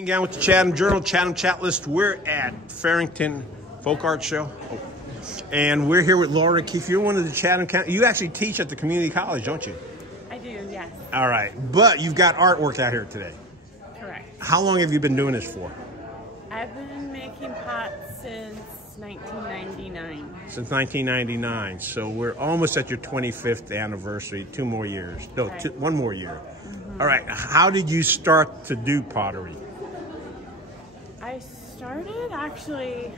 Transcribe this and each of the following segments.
Being down with the Chatham Journal, Chatham Chat List. We're at Farrington Folk Art Show. And we're here with Lara O'Keefe. You're one of the Chatham County. You actually teach at the community college, don't you? I do, yes. All right. But you've got artwork out here today. Correct. How long have you been doing this for? I've been making pots since 1999. Since 1999. So we're almost at your 25th anniversary. 2 more years. No, right. 1 more year. All right. How did you start to do pottery? I started actually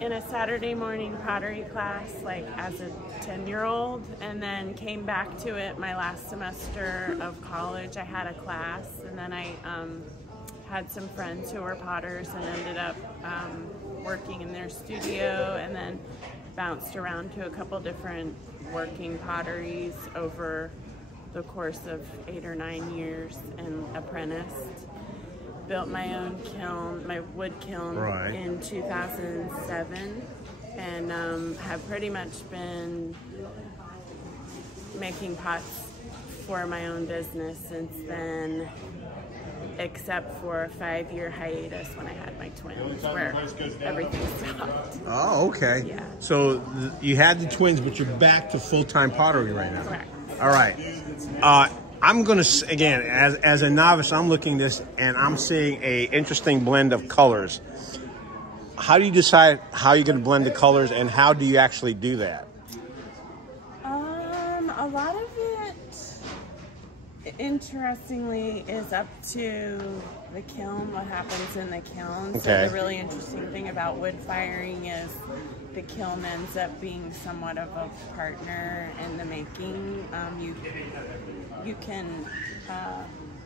in a Saturday morning pottery class, like as a 10-year-old, and then came back to it my last semester of college. I had a class, and then I had some friends who were potters and ended up working in their studio, and then bounced around to a couple different working potteries over the course of 8 or 9 years and apprenticed. Built my own kiln, my wood kiln, right, in 2007, and have pretty much been making pots for my own business since then, except for a 5-year hiatus when I had my twins, where everything stopped. Oh, okay. Yeah. So you had the twins, but you're back to full-time pottery right now. Correct. All right. I'm going to, again, as a novice, I'm looking at this and I'm seeing a interesting blend of colors. How do you decide how you're going to blend the colors, and how do you actually do that? A lot of it, interestingly, is up to the kiln, what happens in the kiln. Okay. So the really interesting thing about wood firing is the kiln ends up being somewhat of a partner in the making. You can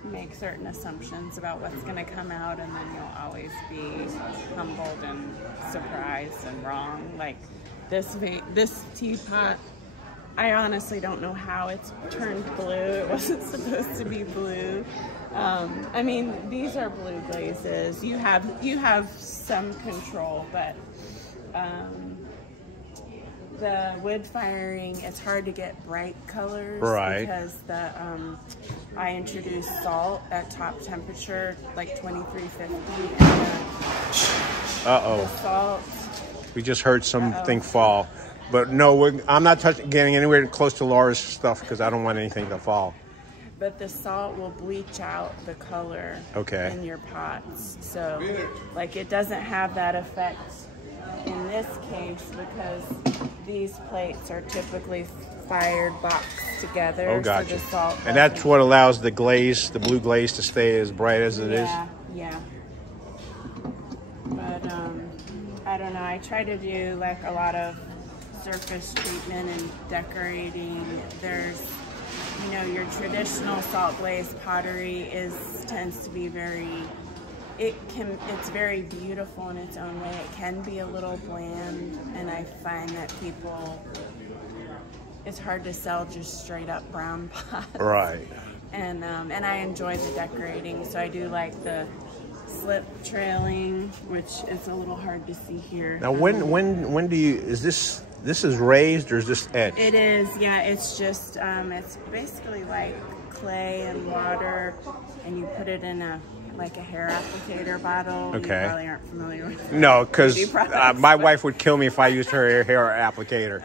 make certain assumptions about what's going to come out, and then you'll always be humbled and surprised and wrong. Like this teapot, I honestly don't know how it's turned blue. It wasn't supposed to be blue. I mean, these are blue glazes. You have some control, but the wood firing, it's hard to get bright colors, right, because I introduce salt at top temperature, like 2350. Uh-oh. The salt. We just heard something fall. But no, I'm not getting anywhere close to Laura's stuff because I don't want anything to fall. But the salt will bleach out the color, okay, in your pots. So, like, it doesn't have that effect in this case because these plates are typically fired boxed together. Oh, gotcha. So the salt and that's what allows the glaze, the blue glaze, to stay as bright as it is? Yeah. But, I don't know. I try to do, like, a lot of surface treatment and decorating. There's, you know, your traditional salt glaze pottery tends to be very, it's very beautiful in its own way. It can be a little bland, and I find that it's hard to sell just straight up brown pots. Right. And I enjoy the decorating, so I do like the slip trailing, which is a little hard to see here. Now, when do you, is this is raised or is this etched? It is, yeah. It's just, it's basically like clay and water, and you put it in a hair applicator bottle. Okay. You probably aren't familiar with it. No, because my wife would kill me if I used her hair applicator.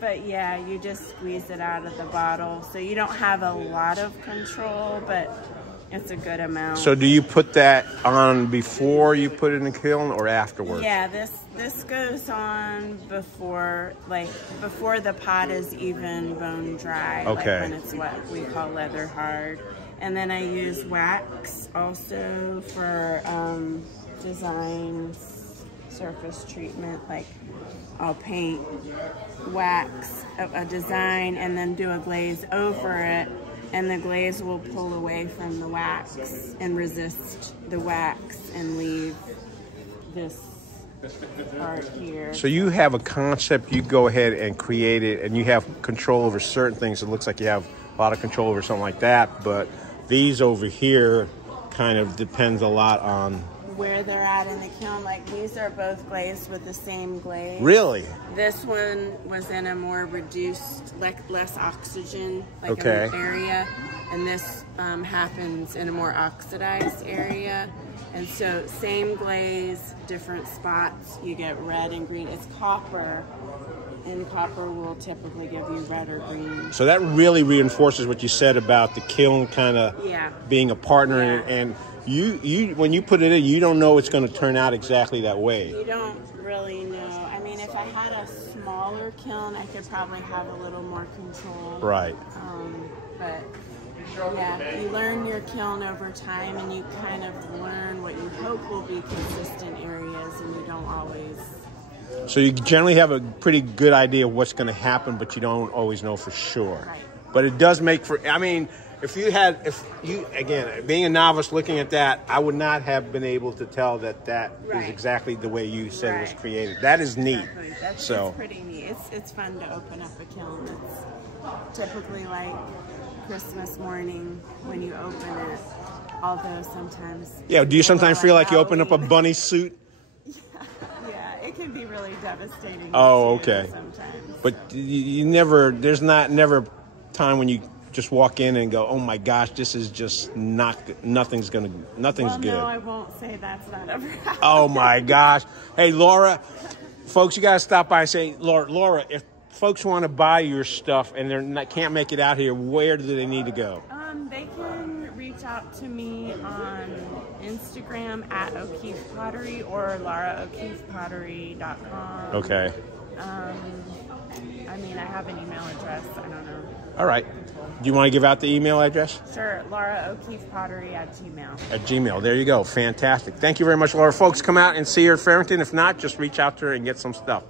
But yeah, you just squeeze it out of the bottle, so you don't have a lot of control, but it's a good amount. So do you put that on before you put it in the kiln or afterwards? Yeah, this goes on before the pot is even bone dry. Okay. Like when it's what we call leather hard. And then I use wax also for design surface treatment. Like I'll paint wax a design and then do a glaze over it, and the glaze will pull away from the wax and resist the wax and leave this part here. So you have a concept, you go ahead and create it, and you have control over certain things. It looks like you have a lot of control over something like that, but these over here kind of depends a lot on where they're at in the kiln. Like these are both glazed with the same glaze. Really? This one was in a more reduced, less oxygen okay. area, and this happens in a more oxidized area. And so same glaze, different spots. You get red and green. It's copper, and copper will typically give you red or green. So that really reinforces what you said about the kiln kind of being a partner, and you when you put it in, you don't know it's going to turn out exactly that way. You don't really know. I mean, if I had a smaller kiln, I could probably have a little more control. Right. But yeah, you learn your kiln over time, and you kind of learn what you hope will be consistent areas, and you don't always. So you generally have a pretty good idea of what's going to happen, but you don't always know for sure. Right. But it does make for, I mean, if you, again, being a novice looking at that, I would not have been able to tell that is exactly the way you said it was created. That is neat. Exactly. That's pretty neat. It's fun to open up a kiln. It's typically like Christmas morning when you open it, although sometimes... Yeah, do you sometimes feel like you open up a bunny suit? Yeah, it can be really devastating. Oh, okay. Sometimes. But you never, there's never time when you just walk in and go, oh my gosh, this is just nothing's good. No, I won't say that's not ever happened. Oh my gosh. Hey, Laura, folks, you got to stop by and say, Laura, if folks want to buy your stuff and can't make it out here, where do they need to go? They can reach out to me on Instagram at O'Keefe Pottery or LaraO'KeefePottery.com. Okay. I mean, I have an email address. I don't know. All right. Do you want to give out the email address? Sure. LaraO'KeefePottery at Gmail. At Gmail. There you go. Fantastic. Thank you very much, Laura. Folks, come out and see her at Farrington. If not, just reach out to her and get some stuff.